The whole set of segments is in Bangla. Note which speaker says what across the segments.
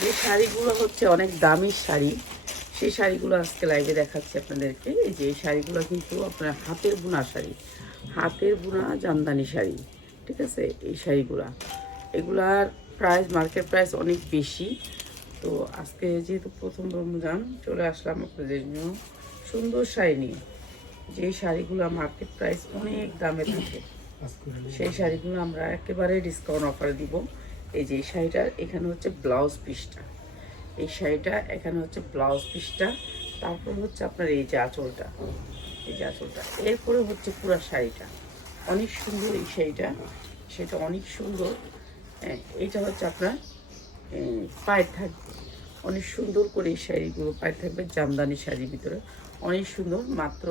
Speaker 1: যে শাড়িগুলো হচ্ছে অনেক দামি শাড়ি, সেই শাড়িগুলো আজকে আপনাদেরকে। যে এই শাড়িগুলো কিন্তু আপনার হাতের বোনা শাড়ি, হাতের বোনা জামদানি শাড়ি, ঠিক আছে? এই শাড়িগুলা। এগুলার প্রাইস মার্কেট প্রাইস অনেক বেশি। তো আজকে যেহেতু প্রথম রমজান, চলে আসলাম আপনাদের জন্য সুন্দর শাড়ি নিয়ে। যে শাড়িগুলো মার্কেট প্রাইস অনেক দামে থাকে। সেই শাড়িগুলো আমরা একেবারে ডিসকাউন্ট অফারে দিব। এই যে এই শাড়িটার এখানে হচ্ছে ব্লাউজ পিসটা এই শাড়িটা, এখানে হচ্ছে ব্লাউজ পিসটা তারপর হচ্ছে আপনার এই যে আঁচলটা। এই যে আঁচলটা। এরপরে হচ্ছে পুরো শাড়িটা। অনেক সুন্দর এই শাড়িটা। সেটা অনেক সুন্দর। হ্যাঁ এটা হচ্ছে আপনার পায়ের থাকবে অনেক সুন্দর করে এই শাড়িগুলো পায়ের থাকবে, জামদানি শাড়ির ভিতরে। অনেক সুন্দর, মাত্র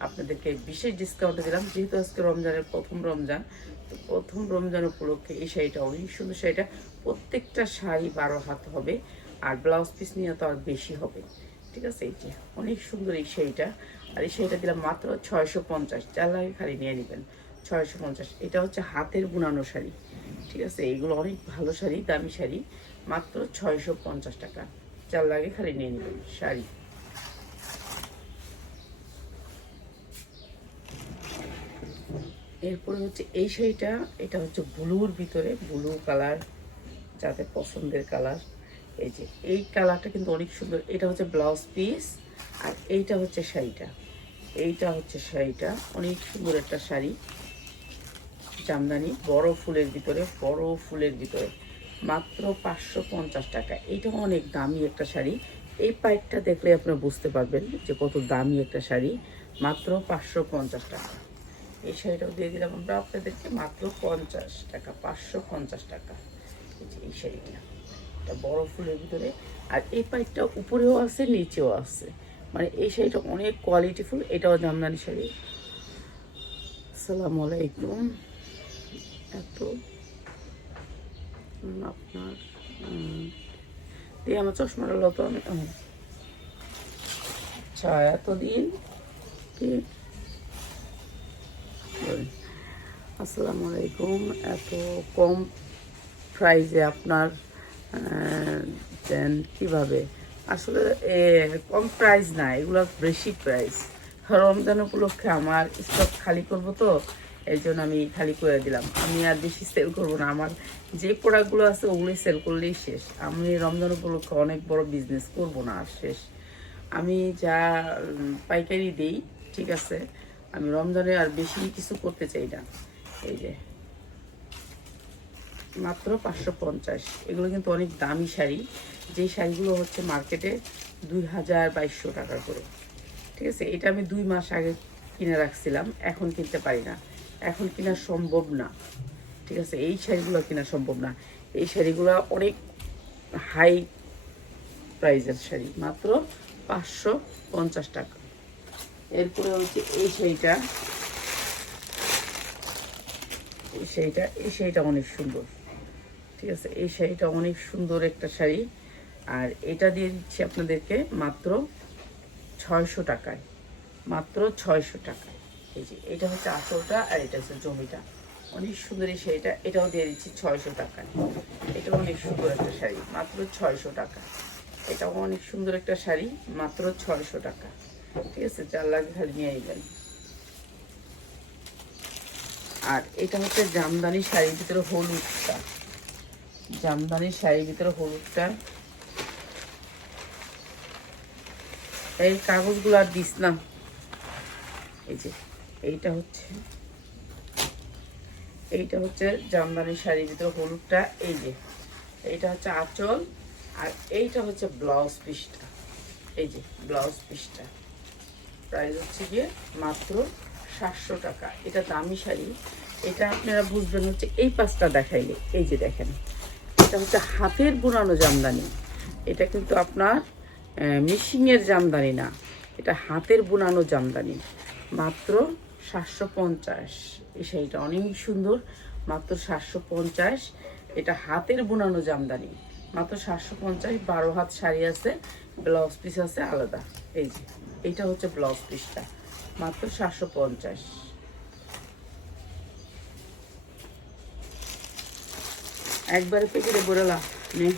Speaker 1: আপনাদেরকে বিশেষ ডিসকাউন্টে দিলাম। যেহেতু আজকে রমজানের প্রথম রমজান, তো প্রথম রমজান উপলক্ষে এই শাড়িটা অনেক সুন্দর শাড়িটা প্রত্যেকটা শাড়ি বারো হাত হবে আর ব্লাউজ পিস নিয়ে তো আর বেশি হবে। ঠিক আছে? এই যে অনেক সুন্দর এই শাড়িটা। আর এই শাড়িটা দিলাম মাত্র ছয়শো পঞ্চাশ। লাগে খালি নিয়ে নেবেন। ছয়শো পঞ্চাশ। এটা হচ্ছে হাতের বুনানো শাড়ি। ঠিক আছে? এগুলো অনেক ভালো শাড়ি, দামি শাড়ি। মাত্র ছয়শো পঞ্চাশ টাকা। চার লাগে খালি নিয়ে নেবেন শাড়ি। এরপরে হচ্ছে এই শাড়িটা, এটা হচ্ছে ব্লুর ভিতরে, ব্লু কালার যাতে পছন্দের কালার। এই যে, এই কালারটা কিন্তু অনেক সুন্দর। এটা হচ্ছে ব্লাউজ পিস আর এইটা হচ্ছে শাড়িটা। এইটা হচ্ছে শাড়িটা, অনেক সুন্দর একটা শাড়ি। জামদানি, বড় ফুলের ভিতরে, বড় ফুলের ভিতরে। মাত্র পাঁচশো পঞ্চাশ টাকা। এইটা অনেক দামি একটা শাড়ি। এই পাইপটা দেখলে আপনারা বুঝতে পারবেন যে কত দামি একটা শাড়ি। মাত্র পাঁচশো পঞ্চাশ টাকা। এই শাড়িটাও দিয়ে দিলাম আমরা আপনাদেরকে মাত্র পঞ্চাশ টাকা, পাঁচশো পঞ্চাশ টাকা। এই শাড়িটা, এটা বড় ফুলের ভিতরে। আর এই পাইপটা উপরেও আছে, নিচেও আছে। মানে এই শাড়িটা অনেক কোয়ালিটিফুল এটাও জামদানি শাড়ি। আসসালামু আলাইকুম। এত আপনার দিয়ে আমার চশমাটা লত আমি। আচ্ছা এতদিন কি আসসালামু আলাইকুম। এত কম প্রাইজে আপনার দেন কীভাবে? আসলে কম প্রাইস না, এগুলো বেশি প্রাইস রমজান উপলক্ষে আমার স্টক খালি করব তো, এই জন্য আমি খালি করে দিলাম। আমি আর বেশি সেল করব না। আমার যে প্রোডাক্টগুলো আছে ওগুলোই সেল করলেই শেষ। আমি রমজান উপলক্ষে অনেক বড় বিজনেস করব না আর শেষ। আমি যা পাইকারি দিই, ঠিক আছে? আমি রমজানে আর বেশি কিছু করতে চাই না। এই যে, মাত্র পাঁচশো পঞ্চাশ। এগুলো কিন্তু অনেক দামি শাড়ি। যে শাড়িগুলো হচ্ছে মার্কেটে দুই হাজার বাইশশো টাকা করে। ঠিক আছে? এটা আমি দুই মাস আগে কিনে রাখছিলাম, এখন কিনতে পারি না। এখন কিনা সম্ভব না। ঠিক আছে? এই শাড়িগুলো কিনা সম্ভব না। এই শাড়িগুলো অনেক হাই প্রাইজের শাড়ি। মাত্র পাঁচশো পঞ্চাশ টাকা। এরপরে হচ্ছে এই শাড়িটা। এই শাড়িটা এই শাড়িটা অনেক সুন্দর। ঠিক আছে? এই শাড়িটা অনেক সুন্দর একটা শাড়ি। আর এটা দিয়ে দিচ্ছি আপনাদেরকে মাত্র ছয়শো টাকায়। মাত্র ছয়শো টাকায়। এই যে, এটা হচ্ছে আঁচলটা আর এটা হচ্ছে জমিটা। অনেক সুন্দর এই শাড়িটা। এটাও দিয়ে দিচ্ছি ছয়শো টাকায়। এটাও অনেক সুন্দর একটা শাড়ি। মাত্র ছয়শো টাকা। এটাও অনেক সুন্দর একটা শাড়ি। মাত্র ছয়শো টাকা। ঠিক আছে চার লাখ নিয়ে নেবেন আর এটা হচ্ছে জামদানি শাড়ির ভিতরে হলুদটা। জামদানি শাড়ির ভিতরে হলুদটা। এই কাগজগুলো আর দিস না। এই যে, এইটা হচ্ছে এইটা হচ্ছে জামদানি শাড়ির ভিতরে হলুদটা। এই যে, এইটা হচ্ছে আঁচল আর এইটা হচ্ছে ব্লাউজ পিসটা। এই যে, ব্লাউজ পিসটা। প্রাইস হচ্ছে গিয়ে মাত্র সাতশো টাকা। এটা দামি শাড়ি। এটা আপনারা বুঝবেন হচ্ছে এই পাঁচটা দেখাইলে। এই যে দেখেন, এটা হচ্ছে হাতের বোনানো জামদানি। এটা কিন্তু আপনার মিশিংয়ের জামদানি না। এটা হাতের বোনানো জামদানি। মাত্র সাতশো পঞ্চাশ। এই শাড়িটা অনেক সুন্দর। মাত্র সাতশো পঞ্চাশ। এটা হাতের বোনানো জামদানি। মাত্র সাতশো পঞ্চাশ, বারো হাত শাড়ি আছে। ব্লাউজ পিস আছে আলাদা। এই যে, এইটা হচ্ছে ব্লাউজ পিসটা। মাত্র সাতশো পঞ্চাশ। একবারে প্যাকেটে বড়লা নে।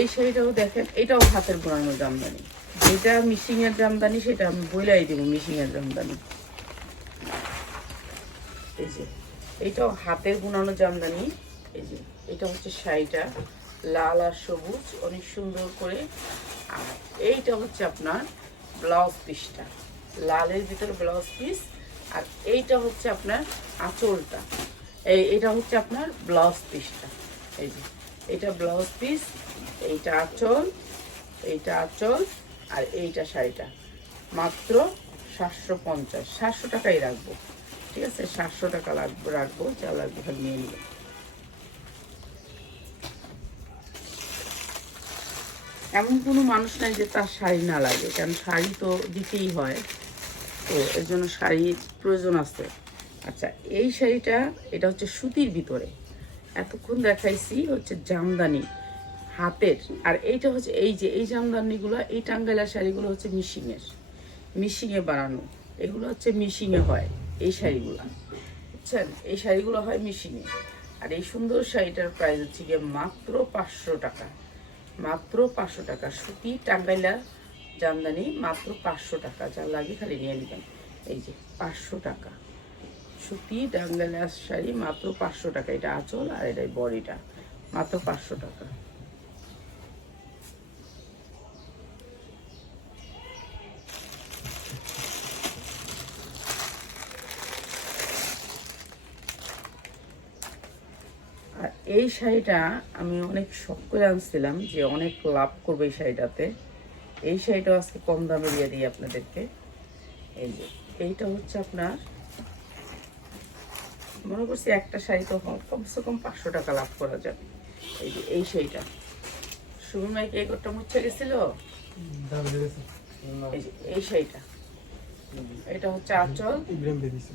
Speaker 1: এই শাড়িটাও দেখেন, এটাও হাতের বোনানো জামদানি যেটা মিশিং এর জামদানি সেটা আমি বইলাই দিব মিশিং এর জামদানি এটাও হাতের বোনানো জামদানি। এই যে, এটা হচ্ছে শাড়িটা। লাল আর সবুজ, অনেক সুন্দর করে। আর এইটা হচ্ছে আপনার ব্লাউজ পিসটা। লালের ভিতরে ব্লাউজ পিস, আর এইটা হচ্ছে আপনার আঁচলটা। এই, এটা হচ্ছে আপনার ব্লাউজ পিসটা। এই যে, এটা ব্লাউজ পিস, এইটা আঁচল এইটা আঁচল, আর এইটা শাড়িটা। মাত্র সাতশো পঞ্চাশ, সাতশো টাকাই রাখব। ঠিক আছে, সাতশো টাকা লাগবে রাখব, যা লাগবে নিয়ে নেবেন এমন কোনো মানুষ নাই যে তার শাড়ি না লাগে, কারণ শাড়ি তো দিতেই হয়। তো এর জন্য শাড়ির প্রয়োজন আছে। আচ্ছা এই শাড়িটা, এটা হচ্ছে সুতির ভিতরে। এতক্ষণ দেখাইছি হচ্ছে জামদানি হাতের, আর এইটা হচ্ছে এই যে, এই জামদানিগুলো, এই টাঙ্গাইলা শাড়িগুলো হচ্ছে মিশিংয়ের, মিশিংয়ে বানানো। এগুলো হচ্ছে মিশিংয়ে হয়। এই শাড়িগুলো। বুঝছেন? এই শাড়িগুলো হয় মিশিংয়ে। আর এই সুন্দর শাড়িটার প্রাইস হচ্ছে গিয়ে মাত্র পাঁচশো টাকা। মাত্র পাঁচশো টাকা। সুতি টাঙ্গাইলা জামদানি মাত্র পাঁচশো টাকা। যা লাগে খালি নিয়ে নেবেন। এই যে পাঁচশো টাকা। সুতি টাঙ্গাইলা শাড়ি মাত্র পাঁচশো টাকা। এটা আঁচল আর এটাই বডিটা। মাত্র পাঁচশো টাকা আর এই শাড়িটা আমি অনেক শখ করে আনছিলাম যে অনেক লাভ করবে এই শাড়িটাতে। এই শাড়িটাও আজকে কম দামে দিয়ে দিই আপনাদেরকে। এই যে এইটা হচ্ছে আপনার মনে করছি একটা শাড়ি তো কমসে কম পাঁচশো টাকা লাভ করা যাবে। এই যে এই শাড়িটা। শুরু নাই এই করটা মুচ্ছে গেছিল? এই এই শাড়িটা। এটা হচ্ছে আঁচল।
Speaker 2: দিছে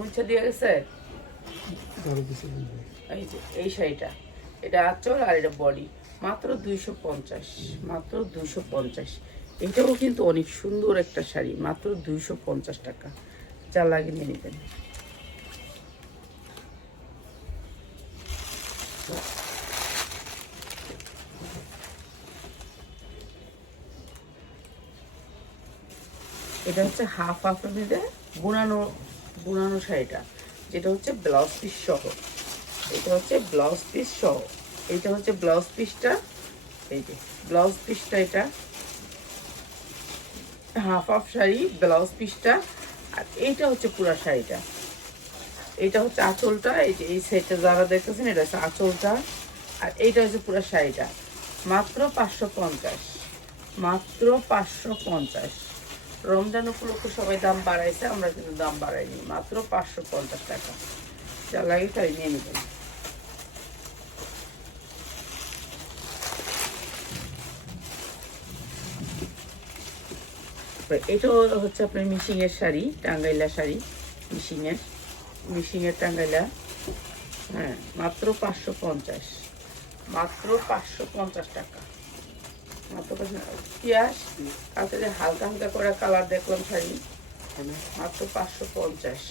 Speaker 1: মুচ্ছে দিয়ে গেছে? এই যে, এই শাড়িটা। এটা আঁচল আর এটা বডি মাত্র দুইশো পঞ্চাশ, মাত্র দুইশো পঞ্চাশ। এটাও কিন্তু অনেক সুন্দর একটা শাড়ি, মাত্র দুইশো পঞ্চাশ টাকা। যা লাগে নিয়ে নেবেন। এটা হচ্ছে হাফ হাফের মধ্যে বুনানো বুনানো শাড়িটা, যেটা হচ্ছে ব্লাউজ পিস সহ। এটা হচ্ছে ব্লাউজ পিস সহ। এটা হচ্ছে ব্লাউজ পিসটা। এই যে, ব্লাউজ পিসটা এটা। হাফ হাফ শাড়ি, ব্লাউজ পিসটা। আর এইটা হচ্ছে পুরা শাড়িটা। এটা হচ্ছে আঁচলটা, এই যে এই সাইডটা যারা দেখতেছেন, এটা হচ্ছে আঁচলটা। আর এইটা হচ্ছে পুরো শাড়িটা। মাত্র পাঁচশো পঞ্চাশ। মাত্র পাঁচশো পঞ্চাশ। রমজান উপলক্ষে সবাই দাম বাড়াইছে, আমরা কিন্তু দাম বাড়াইনি। মাত্র পাঁচশো পঞ্চাশ টাকা। যা লাগে তাই নিয়ে নেবেন। তো এটাও হচ্ছে আপনার মিশিংয়ের শাড়ি, টাঙ্গাইলা শাড়ি, মিশিংয়ের। মিশিংয়ের টাঙ্গাইলা হ্যাঁ মাত্র পাঁচশো পঞ্চাশ। মাত্র পাঁচশো পঞ্চাশ টাকা। মাত্র পিঁয়াজ হালকা হালকা করে কালার দেখলাম শাড়ি, মাত্র পাঁচশো পঞ্চাশ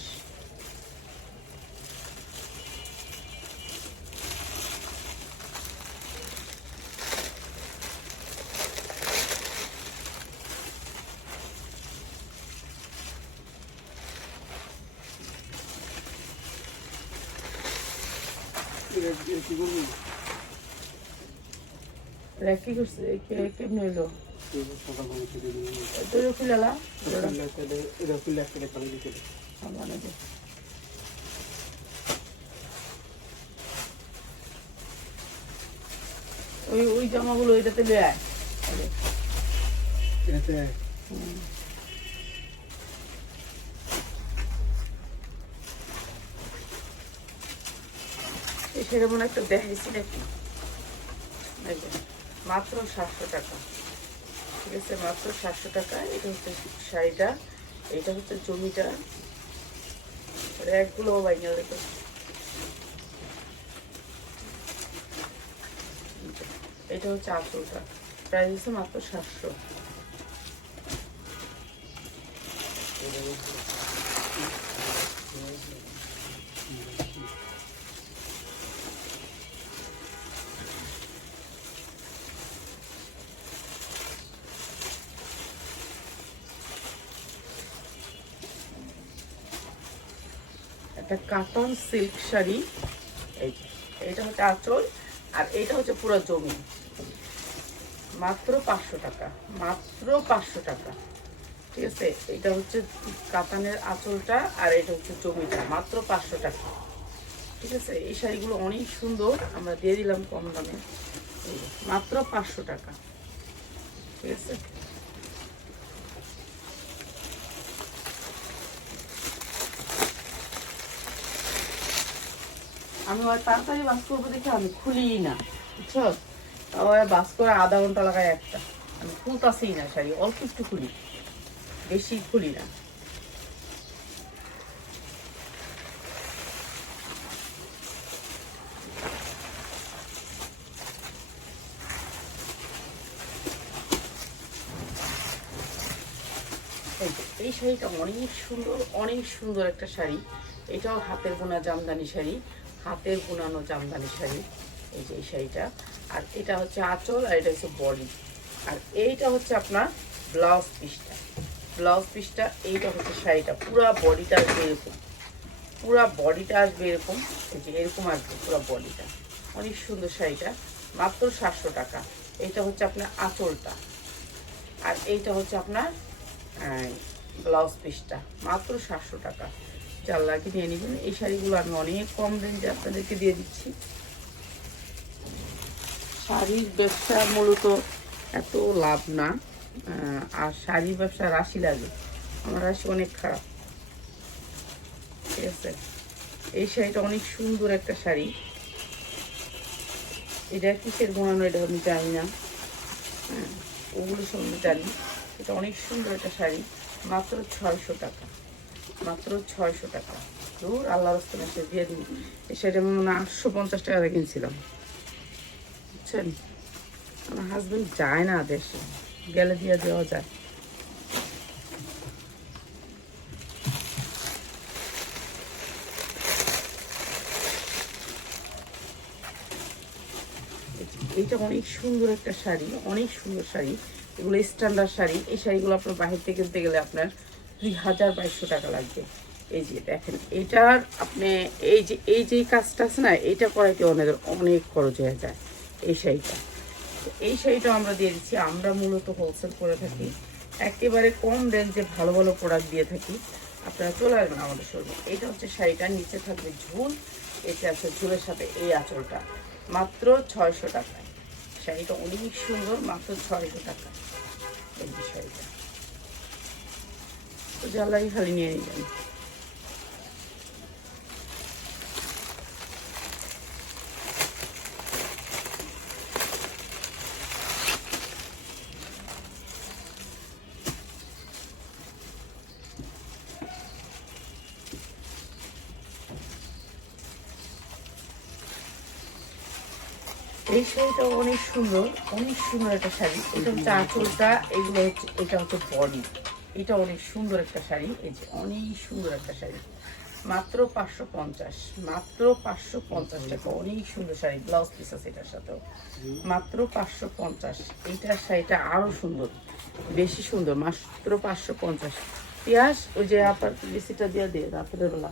Speaker 2: কি করবি
Speaker 1: এটা কি করছে কেমনে হইল খুলালা ওই ওই জামাগুলো ওইটাতে লয়ে আয়
Speaker 2: এটাতে
Speaker 1: সেরকম একটা দেখাইছি নাকি মাত্র সাতশো টাকা। ঠিক আছে, মাত্র সাতশো টাকা। এটা হচ্ছে শাড়িটা। এটা হচ্ছে জমিটা। র্যাকগুলো বাইনাল দেখো। এটা হচ্ছে আঁচলটা। প্রাইস হচ্ছে মাত্র সাতশো। একটা কাটন সিল্ক শাড়ি। এই যে, এইটা হচ্ছে আঁচল, আর এইটা হচ্ছে পুরো জমি। মাত্র পাঁচশো টাকা, মাত্র পাঁচশো টাকা। ঠিক আছে? এটা হচ্ছে কাতানের আঁচলটা, আর এটা হচ্ছে জমিটা, মাত্র পাঁচশো টাকা। ঠিক আছে? এই শাড়িগুলো অনেক সুন্দর, আমরা দিয়ে দিলাম কম দামে। মাত্র পাঁচশো টাকা। ঠিক আছে? আমি ওই তাড়াতাড়ি বাস করব দেখে আমি খুলি না, বুঝছ? ওই বাস করে আধা ঘণ্টা লাগায় একটা। আমি খুলতাছেই না শাড়ি, অল্প একটু খুলি। বেশি খুলি না। এই শাড়িটা অনেক সুন্দর অনেক সুন্দর একটা শাড়ি। এটাও হাতের বোনা জামদানি শাড়ি। হাতের বুনানো জামদানি শাড়ি, এই যে এই শাড়িটা। আর এটা হচ্ছে আঁচল আর এটা হচ্ছে বডি। আর এইটা হচ্ছে আপনার ব্লাউজ পিসটা। ব্লাউজ পিসটা, এইটা হচ্ছে শাড়িটা। পুরা বডিটা আসবে এরকম। পুরা বডিটা আসবে এরকম। এই যে এরকম আসবে পুরা বডিটা। অনেক সুন্দর শাড়িটা। মাত্র সাতশো টাকা। এইটা হচ্ছে আপনার আঁচলটা। আর এইটা হচ্ছে আপনার ব্লাউজ পিসটা। মাত্র সাতশো টাকা। চার লাখে নিয়ে নেবেন। এই শাড়িগুলো আমি অনেক কম রেঞ্জে আপনাদেরকে দিয়ে দিচ্ছি। শাড়ির ব্যবসা মূলত এত লাভ না আর শাড়ির ব্যবসা রাশি লাগে। আমার রাশি অনেক খারাপ। ঠিক আছে? এই শাড়িটা অনেক সুন্দর একটা শাড়ি। এটা কিসের বানানো এটা আমি জানি না। হ্যাঁ ওগুলো সব জানি। এটা অনেক সুন্দর একটা শাড়ি, মাত্র ছয়শো টাকা। মাত্র ছয়শো টাকা। দূর আল্লাহ রস্তমে সে দিয়ে দিন। শাড়িটা আমি মনে হয় আটশো পঞ্চাশ টাকা কিনছিলাম। বুঝছেন? আমার হাজবেন্ড যায় না দেশে। গেলে দিয়ে দেওয়া যায়। এইটা অনেক সুন্দর একটা শাড়ি, অনেক সুন্দর শাড়ি। এগুলো স্ট্যান্ডার্ড শাড়ি। এই শাড়িগুলো আপনার বাহির থেকে কিনতে গেলে আপনার দুই হাজার বাইশশো টাকা লাগবে। এই যে দেখেন এইটার আপনি এই যে এই যে কাজটা আছে না এইটা করাইতে ওনাদের অনেক খরচ হয়ে যায় এই শাড়িটা। এই শাড়িটা আমরা দিয়ে দিচ্ছি, আমরা মূলত হোলসেল করে থাকি। একেবারে কম রেঞ্জে ভালো ভালো প্রোডাক্ট দিয়ে থাকি। আপনারা চলে আসবেন আমাদের শোরুমে এটা হচ্ছে শাড়িটা নিচে থাকবে ঝুল এটা আছে ঝুলের সাথে এই আঁচলটা। মাত্র ছয়শো টাকায়। শাড়িটা অনেক সুন্দর, মাত্র ছয়শো টাকা। এই শাড়িটা। জ্বালাই খালি নিয়ে নিবেন এই শাড়িটা অনেক সুন্দর অনেক সুন্দর একটা শাড়ি। এটা হচ্ছে আঁচলটা, এগুলো হচ্ছে এটা হচ্ছে বডি এটা অনেক সুন্দর একটা শাড়ি, এই যে অনেক সুন্দর একটা শাড়ি। মাত্র পাঁচশো পঞ্চাশ, মাত্র পাঁচশো পঞ্চাশ টাকা, অনেক সুন্দর শাড়ি ব্লাউজ পিস আছে এটার সাথেও। মাত্র পাঁচশো পঞ্চাশ এইটার শাড়িটা আরও সুন্দর, বেশি সুন্দর, মাত্র পাঁচশো পঞ্চাশ। পেঁয়াজ, ওই যে আপনার বেশিটা দিয়ে দিয়ে রাত্রের বেলা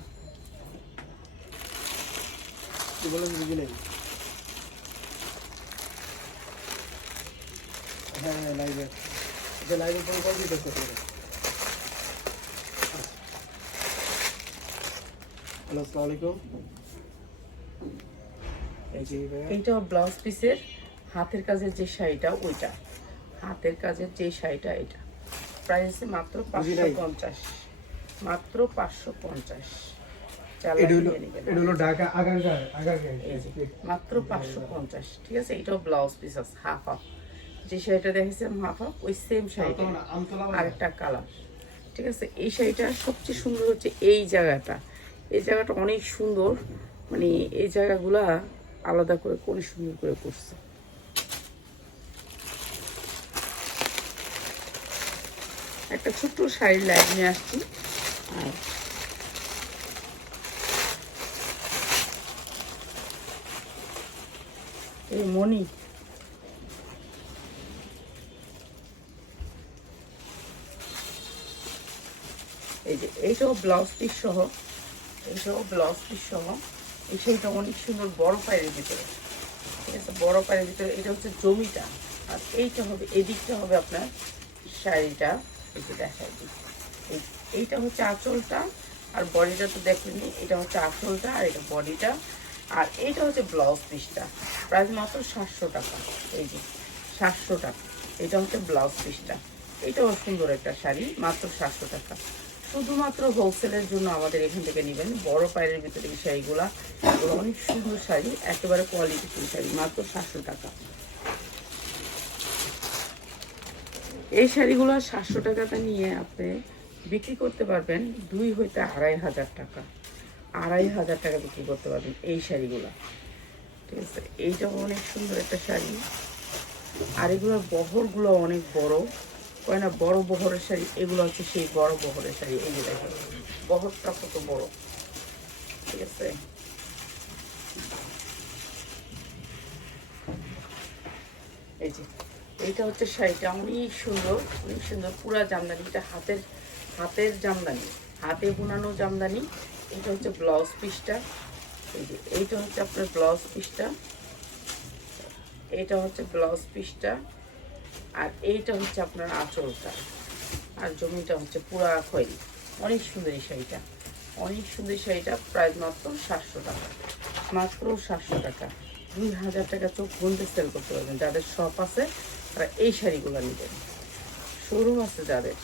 Speaker 2: হ্যাঁ লাইভে লাইভে ফোন কল দিতে হ্যালো আসসালামু আলাইকুম।
Speaker 1: এইটা ব্লাউজ পিসের হাতের কাজের যে শাড়িটা ওইটা। হাতের কাজের যে শাড়িটা এটা। প্রাইস আছে মাত্র পাঁচশো। পঞ্চাশ। মাত্র পাঁচশো পঞ্চাশ। মাত্র পাঁচশো পঞ্চাশ। ঠিক আছে? এটাও ব্লাউজ পিস আছে হাফ হাফ যে শাড়িটা দেখেছিলাম হাফ হাফ ওই সেম শাড়িটা। আরেকটা কালার ঠিক আছে? এই শাড়িটা সবচেয়ে সুন্দর হচ্ছে এই জায়গাটা। এই জায়গাটা অনেক সুন্দর। মানে এই জায়গাগুলা আলাদা করে করে সুন্দর করে করছে। একটা ছোট্ট শাড়ির লাইভ নিয়ে আসছি। আর এই মণি। এই যে, এইটাও ব্লাউজ পিস সহ। এইটাও ব্লাউজ পিস সহ। এই সেইটা অনেক সুন্দর বড় পায়ের ভিতরে। ঠিক আছে? বড় পায়ের ভিতরে। এটা হচ্ছে জমিটা। আর এইটা হবে, এদিকটা হবে আপনার শাড়িটা। এই যে দেখাই দিই। এই- এইটা হচ্ছে আঁচলটা। আর বডিটা তো দেখলেনি এটা হচ্ছে আঁচলটা আর এটা বডিটা। আর এইটা হচ্ছে ব্লাউজ পিসটা। প্রাইস মাত্র সাতশো টাকা। এই যে, সাতশো টাকা। এটা হচ্ছে ব্লাউজ পিসটা। এটাও সুন্দর একটা শাড়ি, মাত্র সাতশো টাকা। শুধুমাত্র হোলসেলের জন্য আমাদের এখান থেকে নেবেন। বড় পায়ের ভিতরে এই শাড়িগুলা, এগুলো অনেক সুন্দর শাড়ি, একেবারে কোয়ালিটি ফুল শাড়ি, মাত্র সাতশো টাকা। এই শাড়িগুলো সাতশো টাকাতে নিয়ে আপনি বিক্রি করতে পারবেন দুই হইতে আড়াই হাজার টাকা। আড়াই হাজার টাকা বিক্রি করতে পারবেন এই শাড়িগুলো। ঠিক আছে? এইটা অনেক সুন্দর একটা শাড়ি। আর এগুলোর বহরগুলো অনেক বড়। কয় না বড় বহরের শাড়ি, এগুলো হচ্ছে সেই বড় বহরের শাড়ি, এই যে দেখেন। বহরটা কত বড়। ঠিক আছে? এই যে, এইটা হচ্ছে শাড়িটা, অনেক সুন্দর অনেক সুন্দর। পুরা জামদানি, এটা হাতের হাতের জামদানি, হাতে বোনানো জামদানি। এটা হচ্ছে ব্লাউজ পিসটা। এই যে, এইটা হচ্ছে আপনার ব্লাউজ পিসটা। এইটা হচ্ছে ব্লাউজ পিসটা। আর এইটা হচ্ছে আপনার আঁচলটা। আর জমিটা হচ্ছে পুরা খয়েরি। অনেক সুন্দর শাড়িটা। অনেক সুন্দর শাড়িটা প্রায় মাত্র সাতশো টাকা। মাত্র সাতশো টাকা। দুই হাজার টাকা চোখ গুনতে সেল করতে পারবেন। যাদের শপ আছে, তারা এই শাড়িগুলো নেবেন। শোরুম আছে যাদের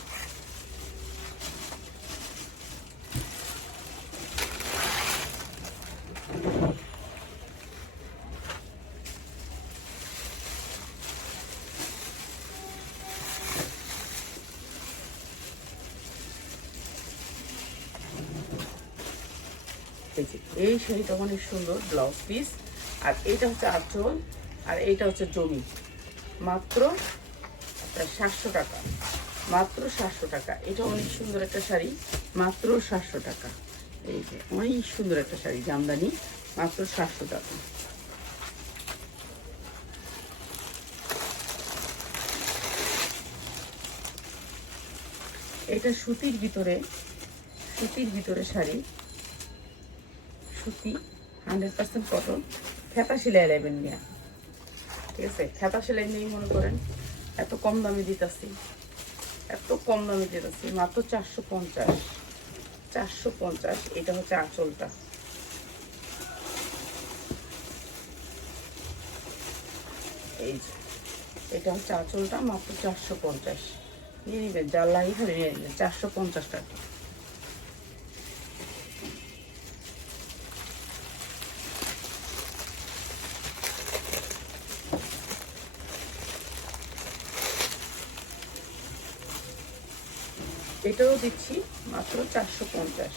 Speaker 1: এই যে, এই শাড়িটা অনেক সুন্দর ব্লাউজ পিস আর এইটা হচ্ছে আঁচল, আর এইটা হচ্ছে জমি। মাত্র সাতশো টাকা। মাত্র সাতশো টাকা। এটা অনেক সুন্দর একটা শাড়ি। মাত্র সাতশো টাকা। এই যে, অনেক সুন্দর একটা শাড়ি, জামদানি। মাত্র সাতশো টাকা। এটা সুতির ভিতরে সুতির ভিতরে শাড়ি। সুতি হান্ড্রেড পার্সেন্ট কটন খেতা সেলাই নেবেন নিয়ে ঠিক আছে? খেতা সেলাই নেই মনে করেন, এত কম দামে দিতেছি। এত কম দামে দিতেছি, মাত্র চারশো পঞ্চাশ। চারশো পঞ্চাশ, এটা হচ্ছে আঁচলটা। এই এটা হচ্ছে আঁচলটা, মাত্র চারশো পঞ্চাশ। নিয়ে নেবেন লাগে খালি নিয়ে নেবেন, চারশো পঞ্চাশ টাকা। এটাও দিচ্ছি মাত্র চারশো পঞ্চাশ।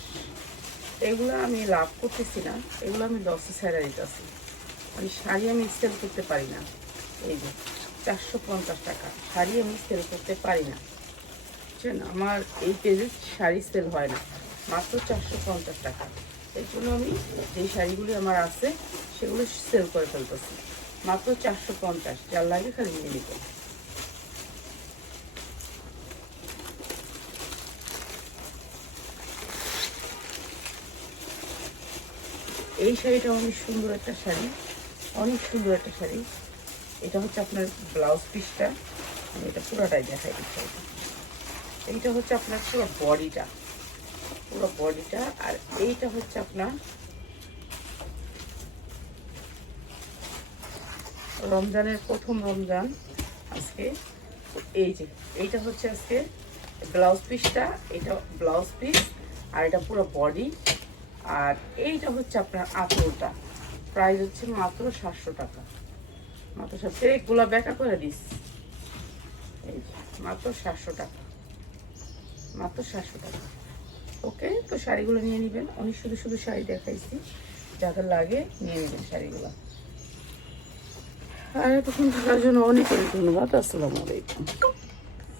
Speaker 1: এগুলো আমি লাভ করতেছি না, এগুলো আমি লসে ছেড়ে দিতেছি। আমি শাড়ি আমি সেল করতে পারি না। এই যে, চারশো পঞ্চাশ টাকা, শাড়ি আমি সেল করতে পারি না। বুঝছেন? আমার এই পেজে শাড়ি সেল হয় না। মাত্র চারশো পঞ্চাশ টাকা। এর জন্য আমি যেই শাড়িগুলি আমার আছে, সেগুলো সেল করে ফেলতেছি। মাত্র চারশো পঞ্চাশ, যার লাগে খালি নিয়ে নিতে। এই শাড়িটা অনেক সুন্দর একটা শাড়ি। অনেক সুন্দর একটা শাড়ি। এটা হচ্ছে আপনার ব্লাউজ পিসটা আমি এটা পুরোটাই দেখাই দিচ্ছি। এইটা হচ্ছে আপনার পুরো বডিটা পুরো বডিটা আর এইটা হচ্ছে আপনার রমজানের প্রথম রমজান আজকে। এই যে, এইটা হচ্ছে আজকে ব্লাউজ পিসটা এটা ব্লাউজ পিস আর এটা পুরো বডি আর এইটা হচ্ছে আপনার আঁচলটা প্রাইস হচ্ছে মাত্র সাতশো টাকা। মাত্র সাতশো। এগুলো ব্যাকা করে দিস। এই মাত্র সাতশো টাকা। মাত্র সাতশো টাকা। ওকে, তো শাড়িগুলো নিয়ে নেবেন। অনেক শুধু শুধু শাড়ি দেখাইছি। যাদের লাগে নিয়ে নেবেন শাড়িগুলো। আর এতক্ষণ থাকার জন্য অনেক অনেক ধন্যবাদ। আসসালামু আলাইকুম।